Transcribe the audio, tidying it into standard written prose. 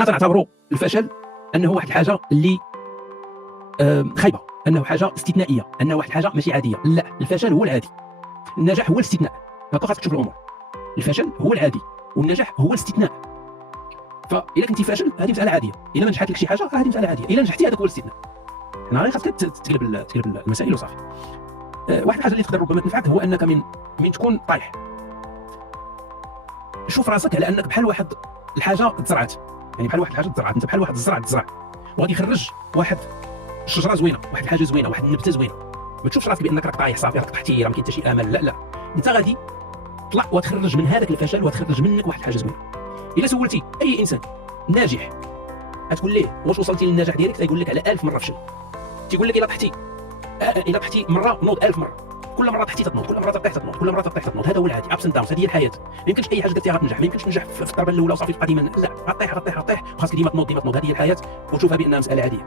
حنا تنعتبروا الفشل انه واحد الحاجه اللي خايبه، انه حاجه استثنائيه، انه واحد الحاجه ماشي عاديه. لا، الفشل هو العادي، النجاح هو الاستثناء. هكا خاصك تشوف الامور. الفشل هو العادي والنجاح هو الاستثناء. فاذا كنتي فاشل هذه مساله عاديه، اذا ما نجحت لك شي حاجه هذه مساله عاديه، اذا نجحتي هذاك هو الاستثناء. هنا غير خاصك تقلب المسائل وصافي. واحد الحاجه اللي تقدر ربما تنفعك هو انك من تكون طايح، شوف راسك على انك بحال واحد الحاجه تزرعت، يعني بحال واحد الحاجه تزرعت، انت بحال واحد الزرع تزرع وغادي يخرج واحد الشجره زوينه، واحد الحاجه زوينه، واحد النبته زوينه. ما تشوفش راسك بانك راك طايح صافي، راك طحتي، راه ما كاين حتى شي امل. لا لا، انت غادي تطلع وتخرج من هذاك الفشل وتخرج منك واحد الحاجه زوينه. الا سولتي اي انسان ناجح غتقول ليه واش وصلتي للنجاح ديالك، تيقول لك على 1000 مره فشل. تيقول لك الا طحتي مره نوض 1000 مره، كل مره طحتي تنوض، كل مره تطيح تنوض، كل مره تطيح تنوض. هذا هو العادي، ابس اند داونز، هذه هي الحياه. ما يمكنش اي حاجه درتيها غتنجح، ما يمكنش تنجح في الضربه الاولى وصافي تبقى ديما، لا، غطيح وخاصك ديما تنوض، هذه هي الحياه، وتشوفها بانها مساله عاديه.